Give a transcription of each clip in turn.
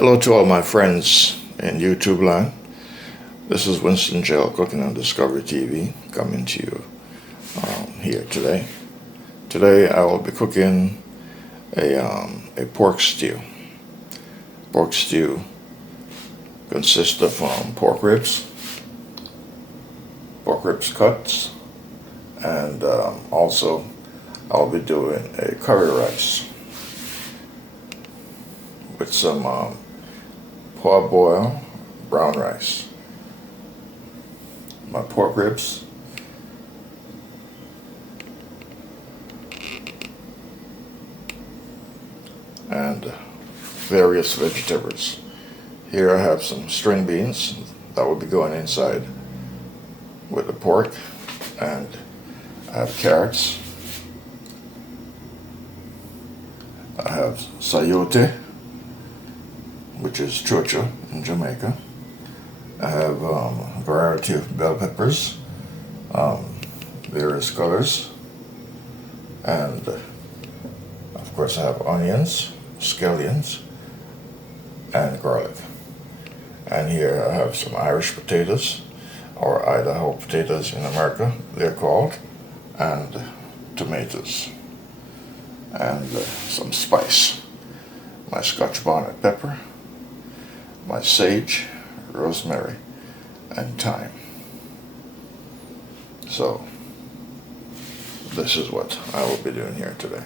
Hello to all my friends in YouTube land. This is Winston Gel cooking on Discovery TV coming to you here today. Today I will be cooking a pork stew. Pork stew consists of pork ribs cuts, and also I'll be doing a curry rice with some parboiled brown rice. My pork ribs, and various vegetables. Here I have some string beans that will be going inside with the pork, and I have carrots. I have sayote, which is chocha in Jamaica. I have a variety of bell peppers, various colors, and of course I have onions, scallions, and garlic. And here I have some Irish potatoes, or Idaho potatoes in America, they're called, and tomatoes, and some spice. My Scotch bonnet pepper, my sage, rosemary, and thyme. So this is what I will be doing here today.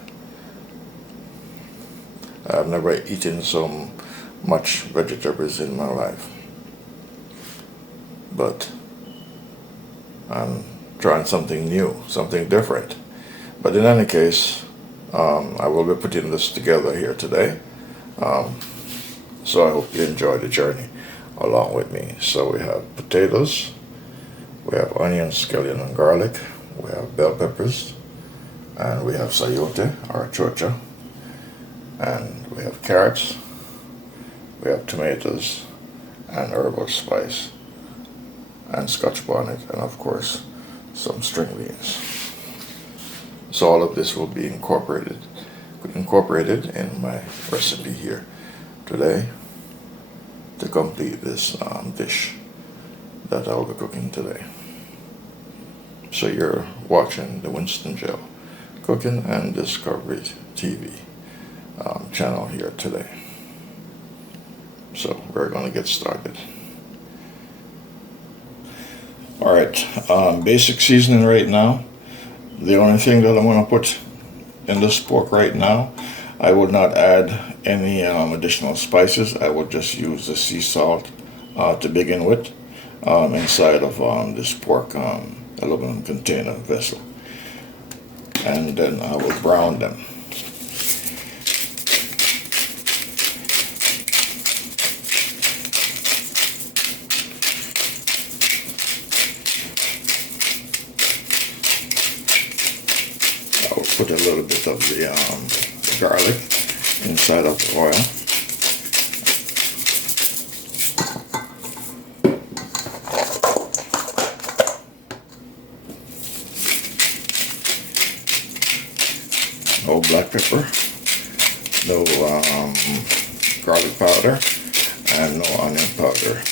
I've never eaten so much vegetables in my life, but I'm trying something new, something different. But in any case, I will be putting this together here today. So I hope you enjoy the journey along with me. So we have potatoes, we have onions, scallion, and garlic, we have bell peppers, and we have sayote or chocha, and we have carrots, we have tomatoes, and herbal spice, and Scotch bonnet, and of course some string beans. So all of this will be incorporated in my recipe here today to complete this dish that I'll be cooking today. So you're watching the Winston Gel Cooking and Discovery TV channel here today. So we're going to get started. Alright, basic seasoning right now. The only thing that I'm going to put in this pork right now, I would not add any additional spices. I will just use the sea salt to begin with inside of this pork aluminum container vessel, and then I will brown them. I will put a little bit of the garlic inside of the oil. No black pepper, no garlic powder, and no onion powder,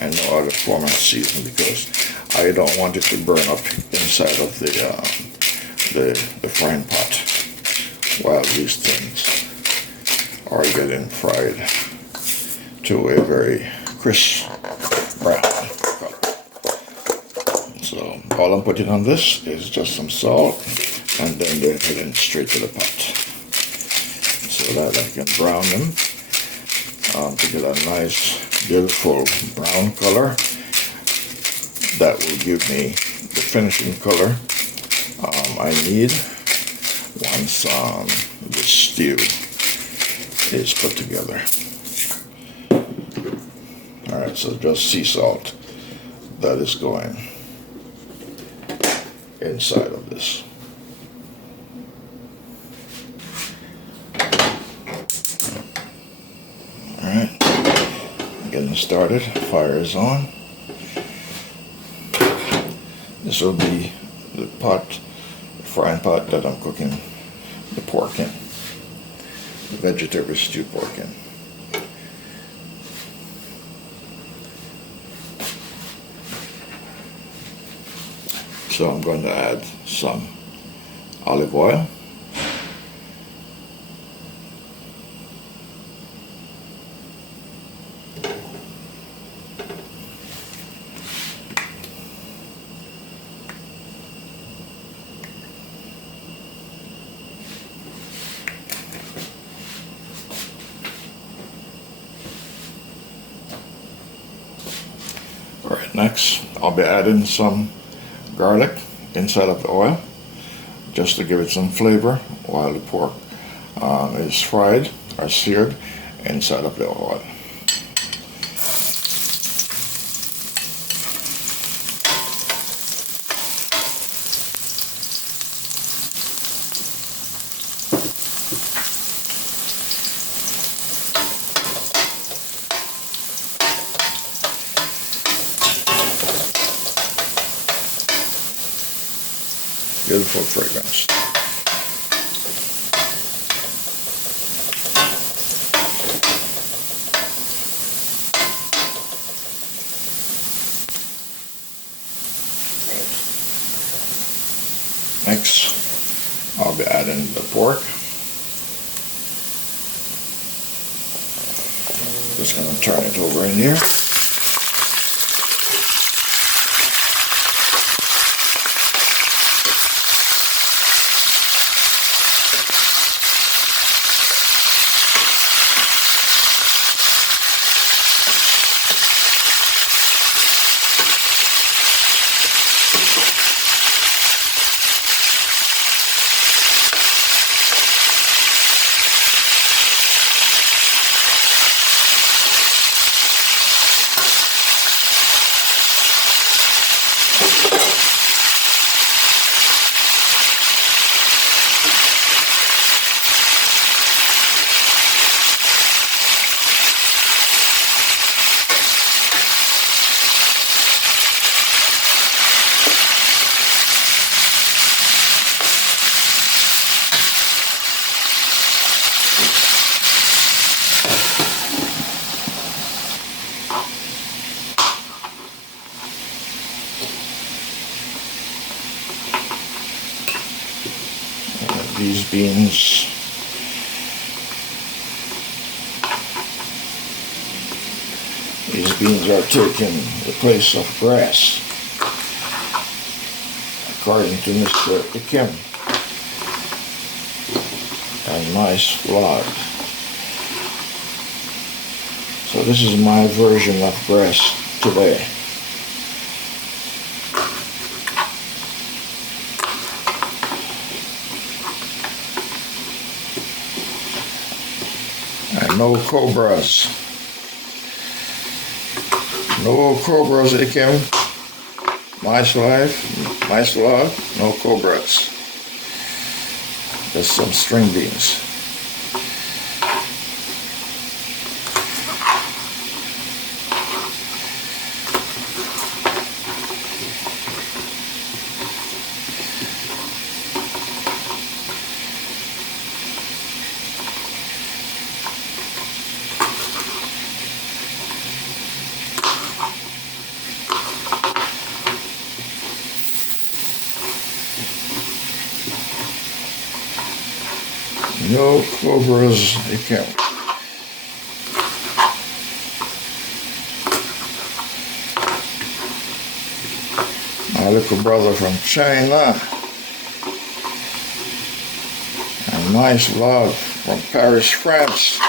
and no other form of seasoning, because I don't want it to burn up inside of the frying pot while these things are getting fried to a very crisp brown color. So all I'm putting on this is just some salt, and then they're heading straight to the pot so that I can brown them to get a nice beautiful brown color that will give me the finishing color I need once the stew is put together. Alright, so just sea salt that is going inside of this. Alright, getting started. Fire is on. This will be the pot, frying pot that I'm cooking the pork in, the vegetable stew pork in. So I'm going to add some olive oil. Alright, next I'll be adding some garlic inside of the oil just to give it some flavor while the pork is fried or seared inside of the oil. Beautiful fragrance. Next, I'll be adding the pork. Just going to turn it over in here. These beans are taking the place of grass, according to Mr. Kim and nice vlog. So this is my version of grass today. And no cobras. No cobras, Kim. Nice life, nice vlog, no cobras. Just some string beans. No cobras, you can't. My little brother from China. A nice vlog from Paris, France.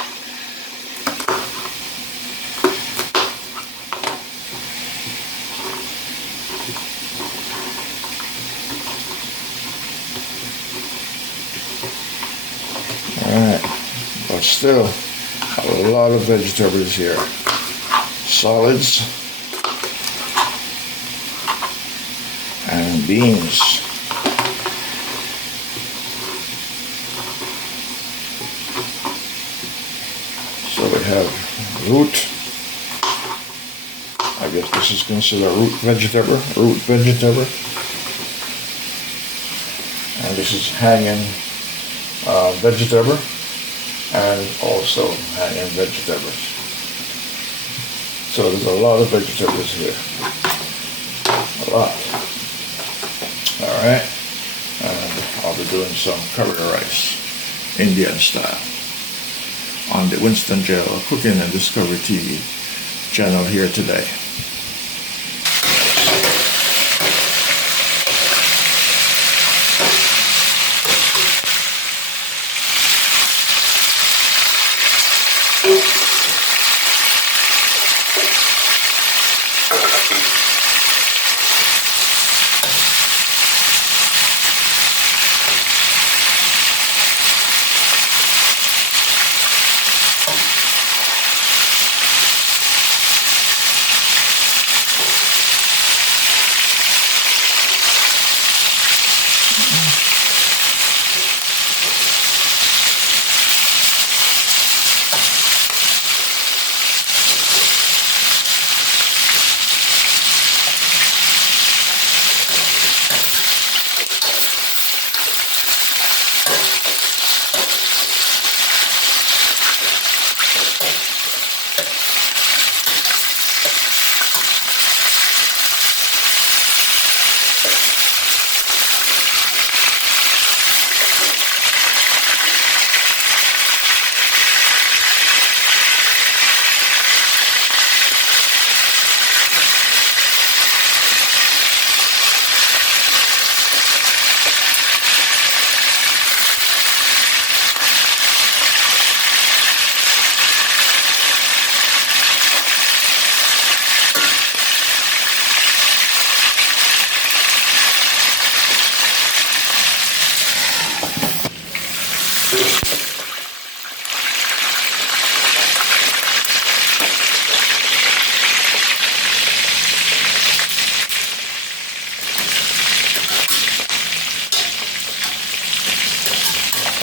Alright, but still a lot of vegetables here. Solids and beans. So we have root. I guess this is considered root vegetable. And this is hanging vegetable and also hanging vegetables. So there's a lot of vegetables here. A lot. Alright, and I'll be doing some curry rice, Indian style, on the Winston Gel Cooking and Discovery TV channel here today.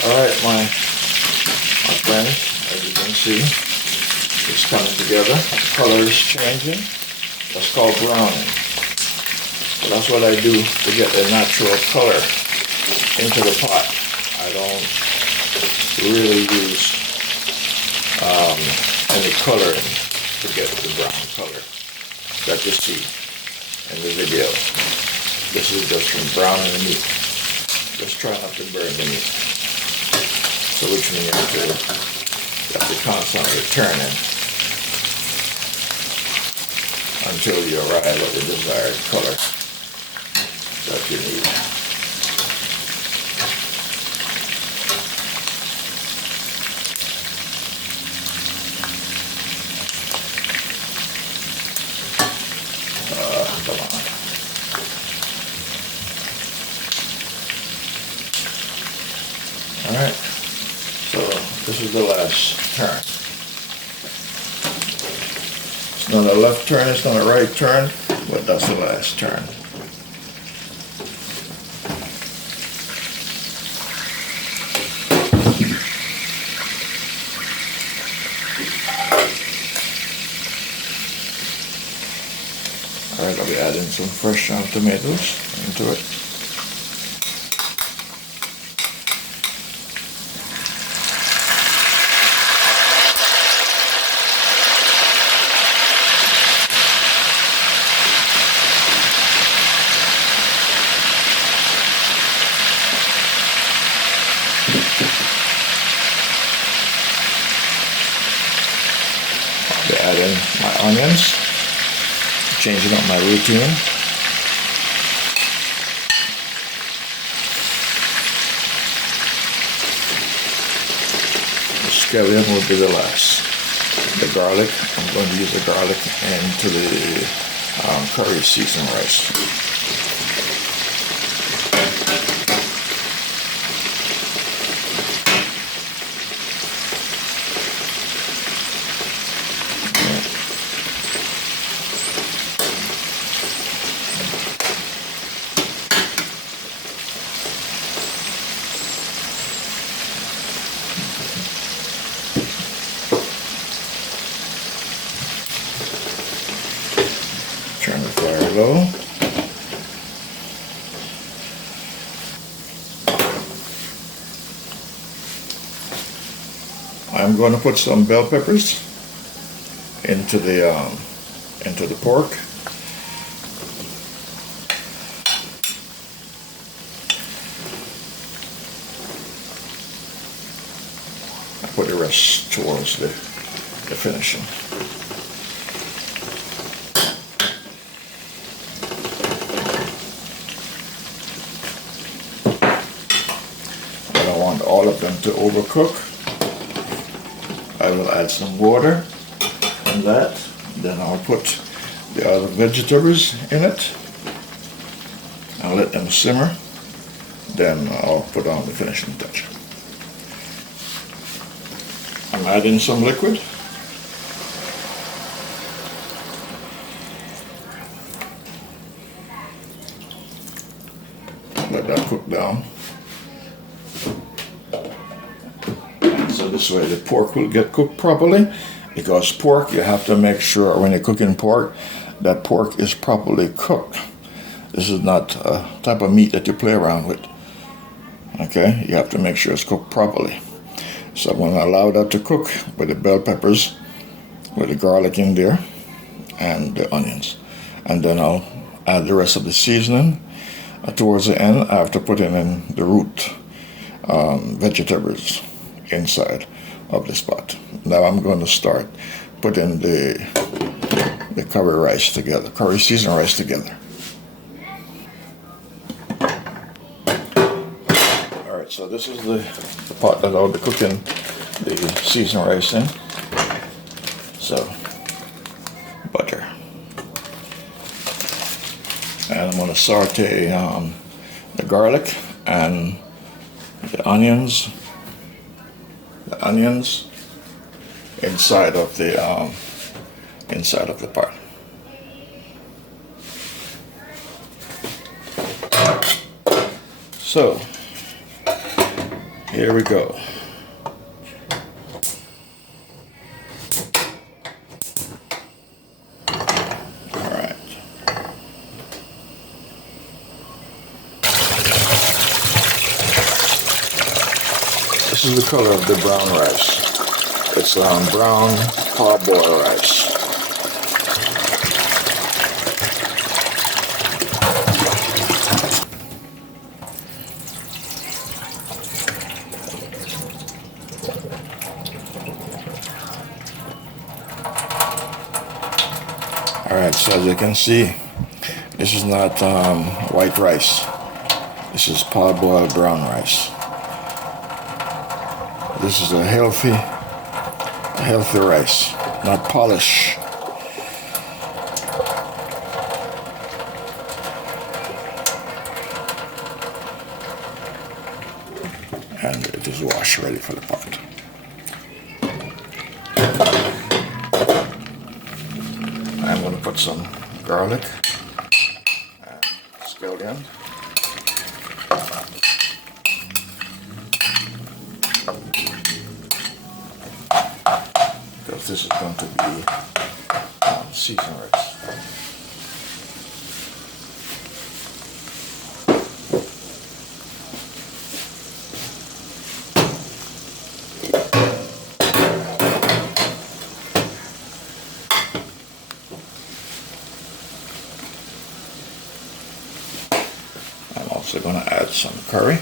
Alright, my friends, as you can see, it's coming together. The color is changing. That's called browning. So that's what I do to get the natural color into the pot. I don't really use any coloring to get the brown color that you see in the video. This is just from browning the meat. Just try not to burn the meat. So which means you have to constantly turning until you arrive at the desired color that you need. Come on. Alright, so this is the last turn. It's not a left turn, it's not a right turn, but that's the last turn. Alright, I'll be adding some fresh tomatoes into it. I'll be adding my onions. Changing up my routine. The scallion will be the last. The garlic, I'm going to use the garlic into the curry seasoned rice. Turn the fire low. I'm going to put some bell peppers into the pork. push towards the finishing. I don't want all of them to overcook. I will add some water in that. Then I'll put the other vegetables in it and let them simmer. Then I'll put on the finishing touch. I'm adding some liquid. Let that cook down. So this way the pork will get cooked properly, because pork, you have to make sure when you're cooking pork that pork is properly cooked. This is not a type of meat that you play around with. Okay, you have to make sure it's cooked properly. So I'm going to allow that to cook with the bell peppers, with the garlic in there, and the onions. And then I'll add the rest of the seasoning. Towards the end, I have to put in the root vegetables inside of this pot. Now I'm going to start putting the curry rice together, curry seasoned rice together. Alright, so this is the pot that I'll be cooking the seasoned rice in. So, butter. And I'm going to saute the garlic and the onions inside of the pot. So here we go. All right. This is the color of the brown rice. It's brown parboiled rice. Alright, so as you can see, this is not white rice. This is parboiled brown rice. This is a healthy rice, not polish. And it is washed, ready for the pot. I'm going to put some garlic and scallion. Because this is going to be seasoned rice. I'm also going to add some curry.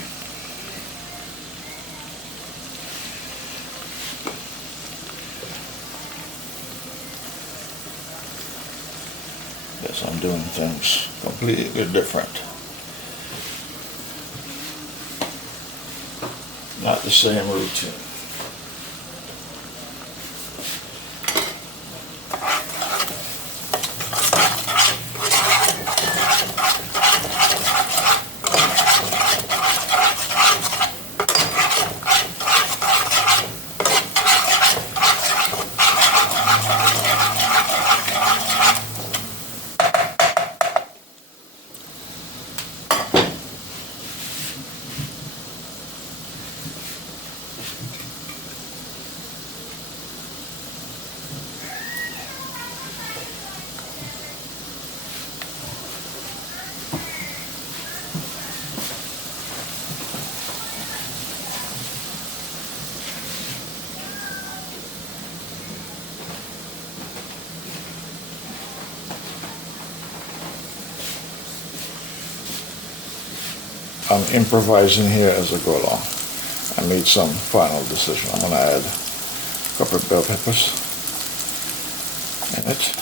Yes, I'm doing things completely different. Not the same routine. I'm improvising here as I go along. I made some final decision. I'm going to add couple of bell peppers in it.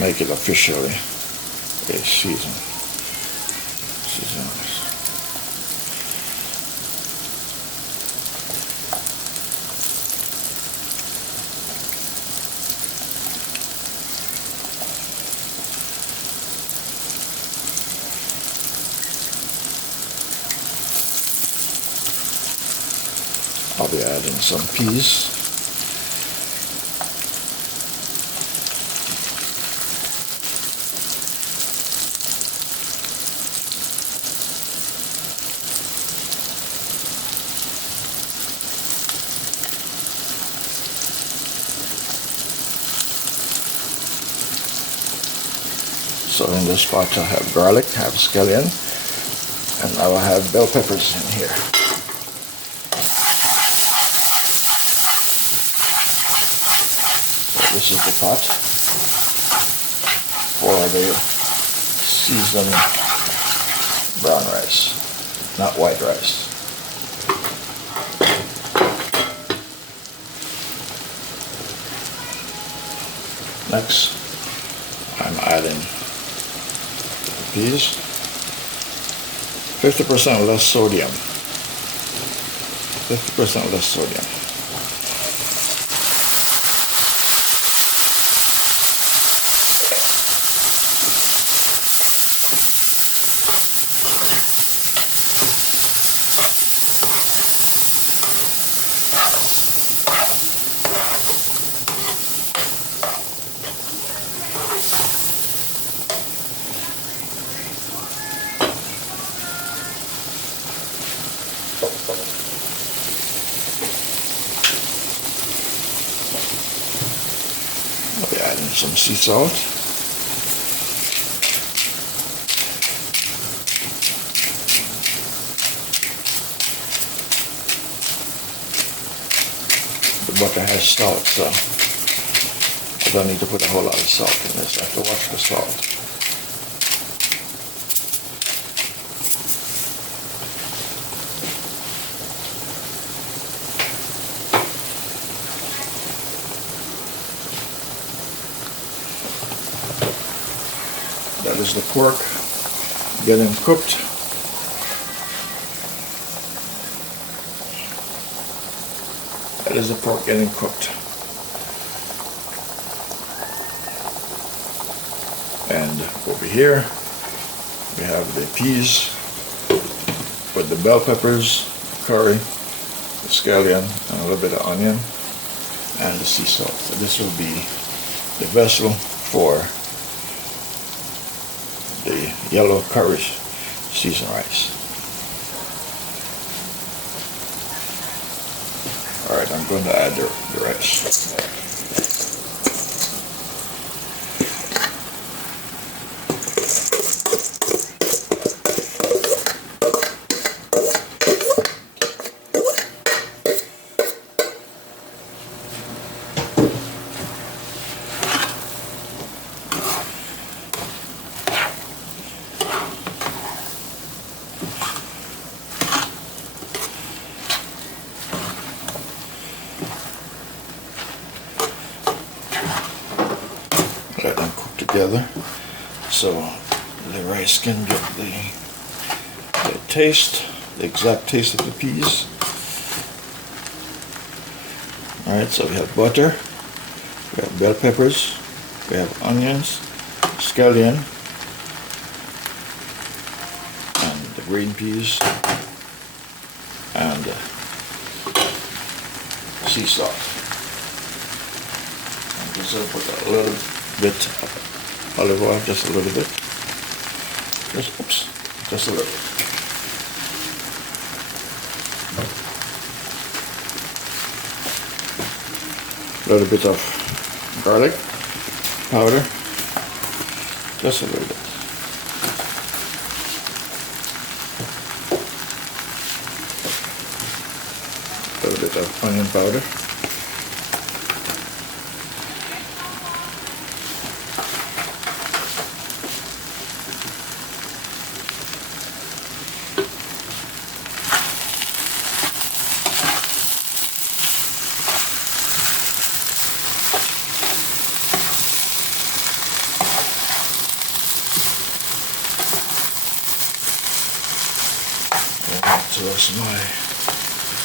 Make it officially a season. I'll be adding some peas. So in this pot I have garlic, I have scallion, and I will have bell peppers in here. So this is the pot for the seasoned brown rice, not white rice. Next, I'm adding peas, 50% less sodium, 50% less sodium. I'll be adding some sea salt. The butter has salt, so I don't need to put a whole lot of salt in this. I have to watch the salt. That is the pork getting cooked. That is the pork getting cooked. And over here we have the peas with the bell peppers, curry, the scallion, and a little bit of onion, and the sea salt. So this will be the vessel for the yellow curry seasoned rice. Alright, I'm going to add the rice. Let them cook together so the rice can get the taste, the exact taste of the peas. Alright, so we have butter, we have bell peppers, we have onions, scallion, and the green peas, and sea salt. I'm just going to put a little bit of olive oil, just a little bit. Just a little bit. A little bit of garlic powder, just a little bit. A little bit of onion powder. is my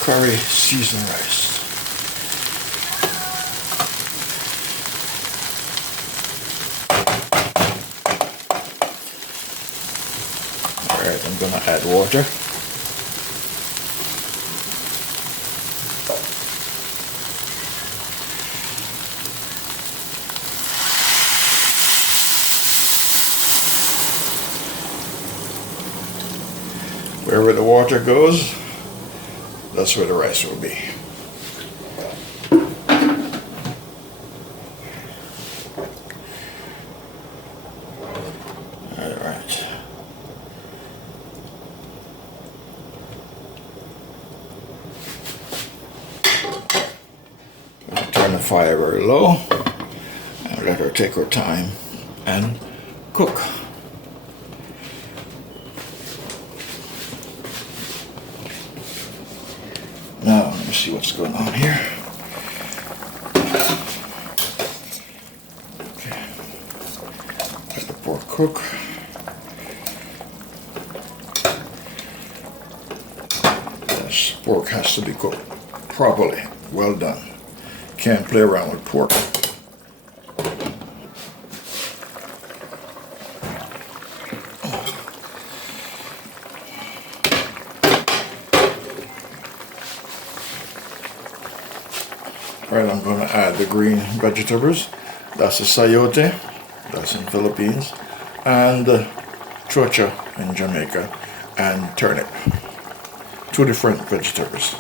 curry seasoned rice. Alright, I'm gonna add water. Wherever the water goes, that's where the rice will be. Alright. Turn the fire very low and let her take her time and cook. Now, let me see what's going on here. Okay. Let the pork cook. This pork has to be cooked properly, well done. Can't play around with pork. Alright, I'm going to add the green vegetables. That's the sayote, that's in Philippines, and chocha in Jamaica, and turnip. Two different vegetables.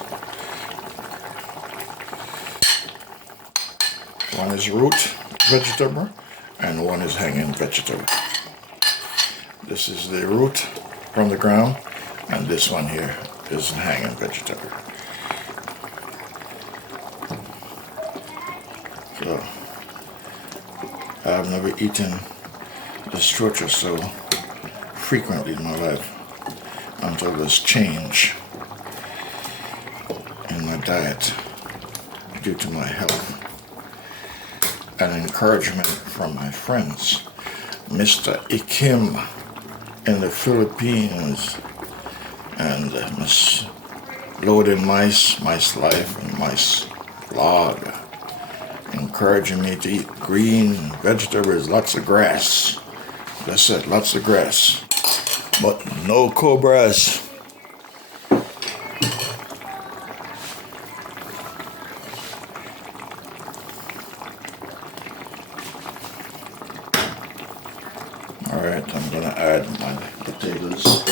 One is root vegetable and one is hanging vegetable. This is the root from the ground, and this one here is the hanging vegetable. So, I've never eaten this chocha so frequently in my life until this change in my diet due to my health and encouragement from my friends. Mr. Ikim in the Philippines and Miss Loaded Mice Life and Mice Vlog, encouraging me to eat green vegetables, lots of grass. That's it, lots of grass, but no cobras. Alright, I'm gonna add my potatoes.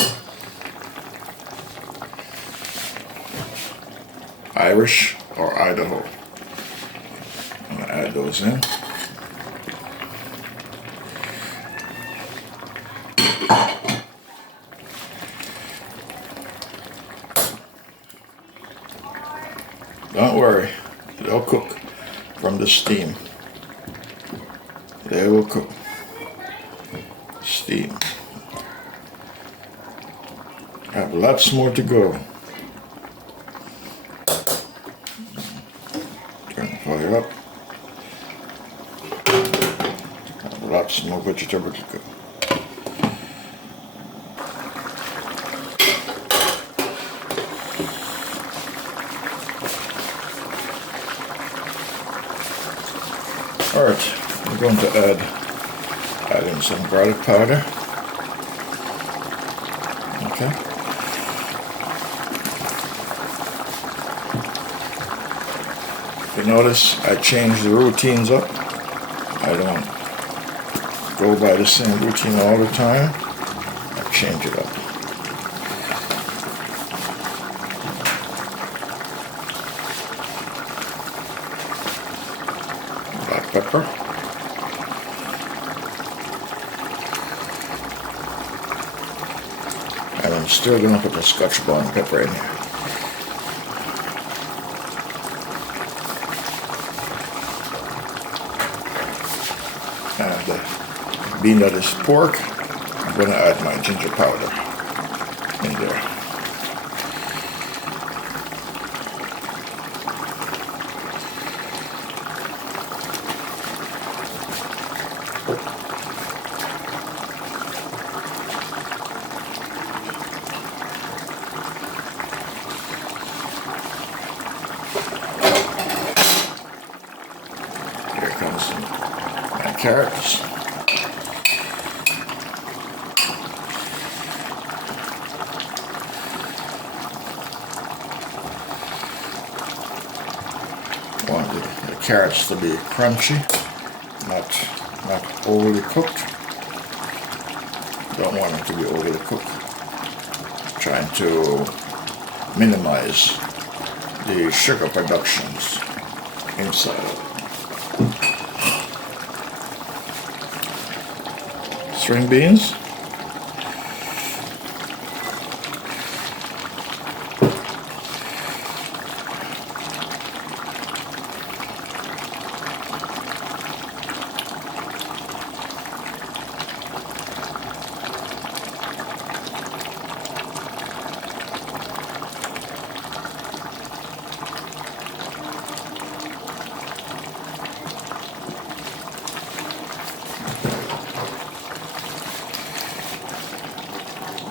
Irish or Idaho. I'm gonna add those in. Don't worry, they'll cook from the steam. They will cook. Steam. I have lots more to go. Turn the fire up. I have lots more vegetable to go. Alright, we're going to add in some garlic powder. Okay. If you notice, I change the routines up. I don't go by the same routine all the time. I change it up. Black pepper. And I'm still going to put the Scotch bonnet pepper in here. And being that it's pork, I'm going to add my ginger powder in there. carrots. Want the carrots to be crunchy, not overly cooked. Don't want them to be overly cooked. Trying to minimize the sugar productions inside of it. String beans.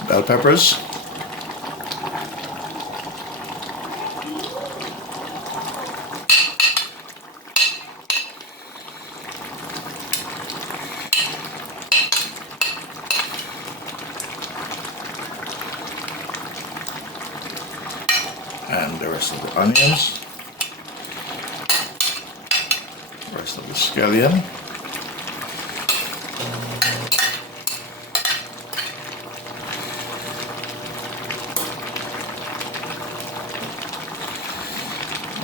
Bell peppers. And the rest of the onions. The rest of the scallion.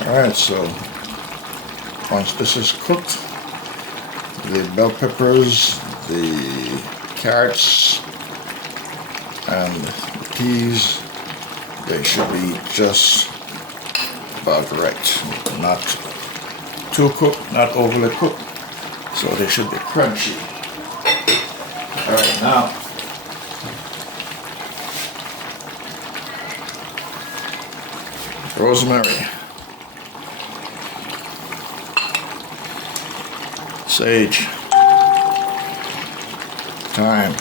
Alright, so once this is cooked, the bell peppers, the carrots, and the peas, they should be just about right. Not too cooked, not overly cooked, so they should be crunchy. Alright, now rosemary, sage, thyme,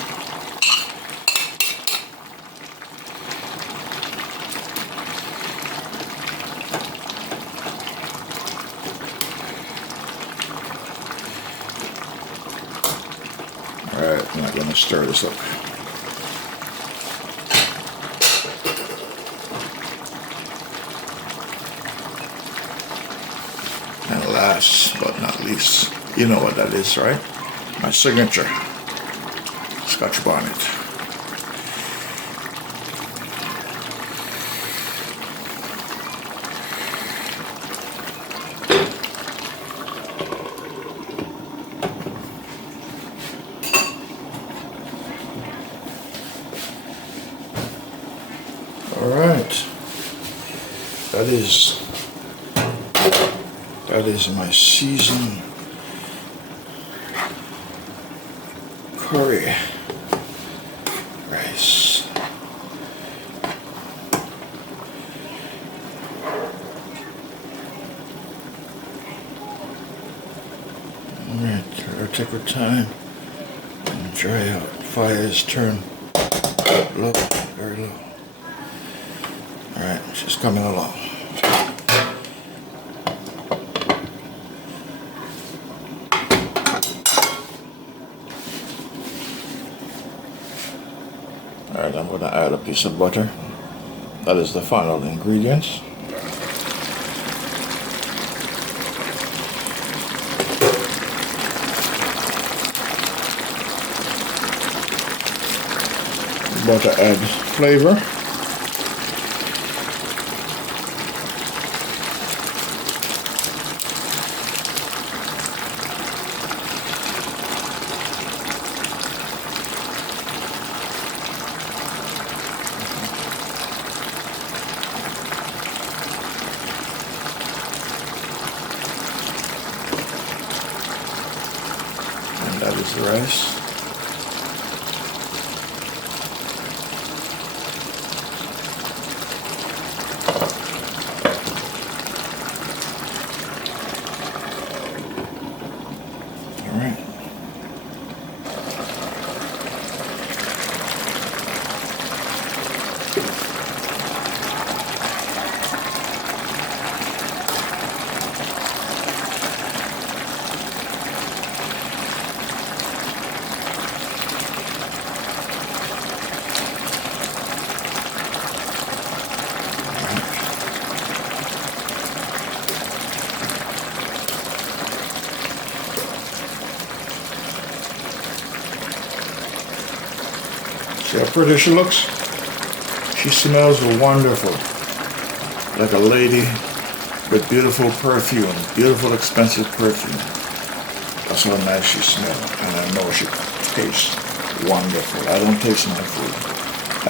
alright, I'm not going to stir this up. And last but not least, you know what that is, right? My signature Scotch bonnet. All right, that is my seasoned curry rice. Alright, take your time and dry out. Fires turn low, very low. Alright, she's coming along. Alright, I'm going to add a piece of butter. That is the final ingredients. Butter adds flavor. And that is the rice. how pretty she looks? She smells wonderful. Like a lady with beautiful perfume, beautiful expensive perfume. That's how nice she smells. And I know she tastes wonderful. I don't taste my food.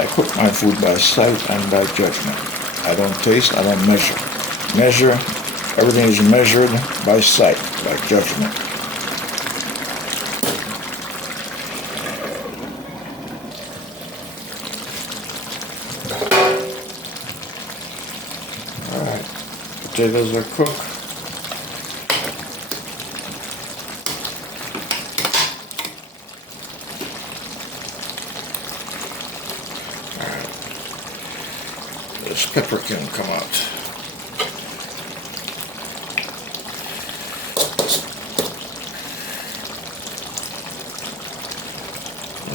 I cook my food by sight and by judgment. I don't taste, I don't measure. Measure, everything is measured by sight, by judgment. Alright, potatoes are cooked. This pepper can come out.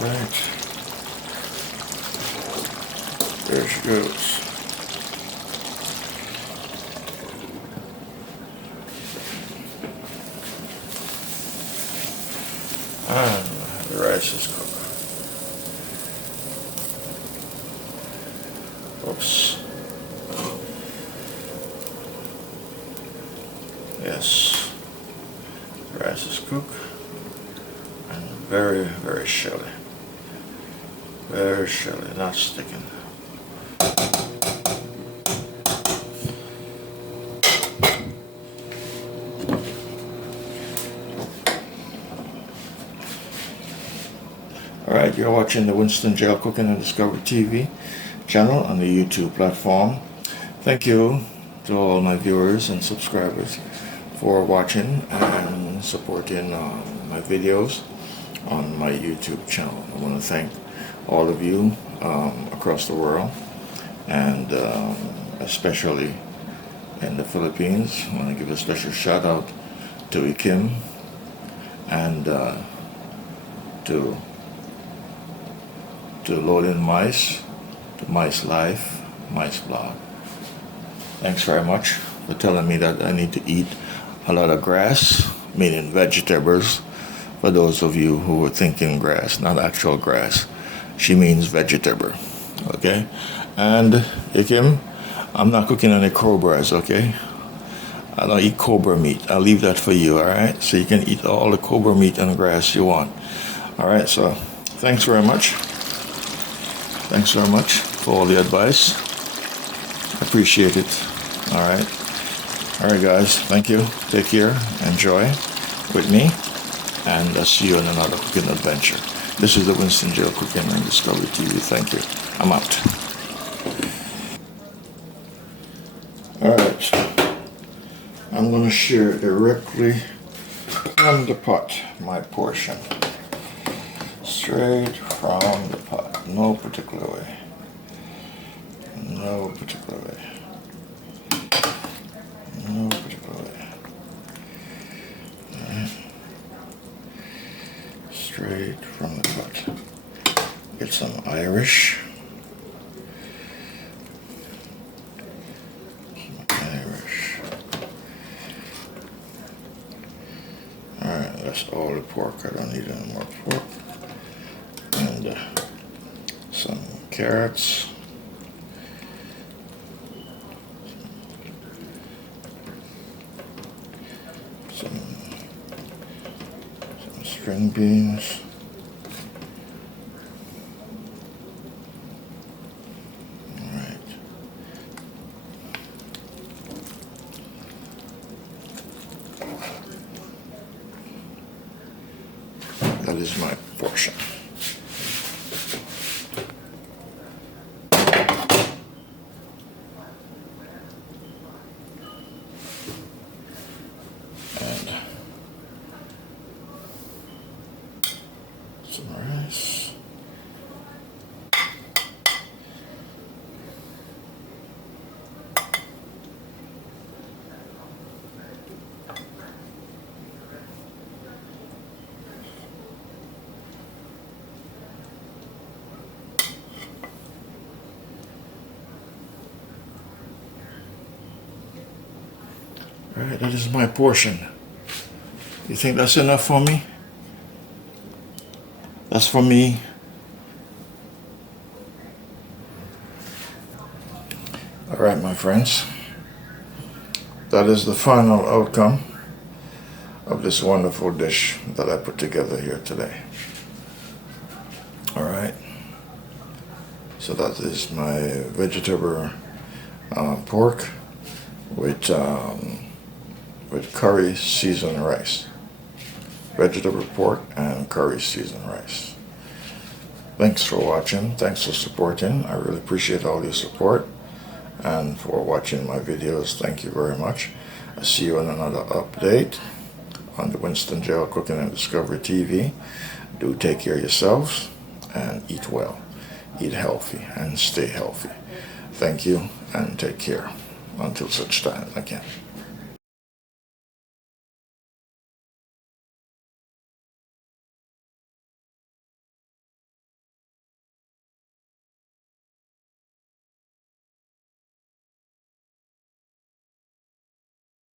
Right. There she goes. And the rice is cooked. Oops. Yes, the rice is cooked and very, very shelly. Very shelly, not sticking. Alright, you're watching the Winston Jail Cooking and Discovery TV channel on the YouTube platform. Thank you to all my viewers and subscribers for watching and supporting my videos on my YouTube channel. I want to thank all of you across the world, and especially in the Philippines. I want to give a special shout out to Ikim and to Loading Mice, to Mice Life, Mice Blog. Thanks very much for telling me that I need to eat a lot of grass, meaning vegetables, for those of you who were thinking grass, not actual grass. She means vegetable, okay? And Ikim, I'm not cooking any cobras, okay? I don't eat cobra meat. I'll leave that for you, all right? So you can eat all the cobra meat and grass you want. All right, so thanks very much. Thanks very much for all the advice. Appreciate it. All right. All right, guys. Thank you. Take care. Enjoy with me. And I'll see you in another cooking adventure. This is the Winston Jail Cooking and Discovery TV. Thank you. I'm out. All right. I'm going to share directly from the pot my portion. Straight from the pot. No particular way. No particular way. No particular way. Right. Straight from the pot. Get some Irish. Alright, that's all the pork. I don't need any more pork. And some carrots. Some string beans. Alright. That is my portion. And some rice. Alright, that is my portion. You think that's enough for me? That's for me friends, that is the final outcome of this wonderful dish that I put together here today. Alright, so that is my vegetable pork with curry seasoned rice. Vegetable pork and curry seasoned rice. Thanks for watching, thanks for supporting. I really appreciate all your support and for watching my videos. Thank you very much. I'll see you on another update on the Winston Jail Cooking and Discovery TV. Do take care of yourselves and eat well, eat healthy, and stay healthy. Thank you and take care until such time again.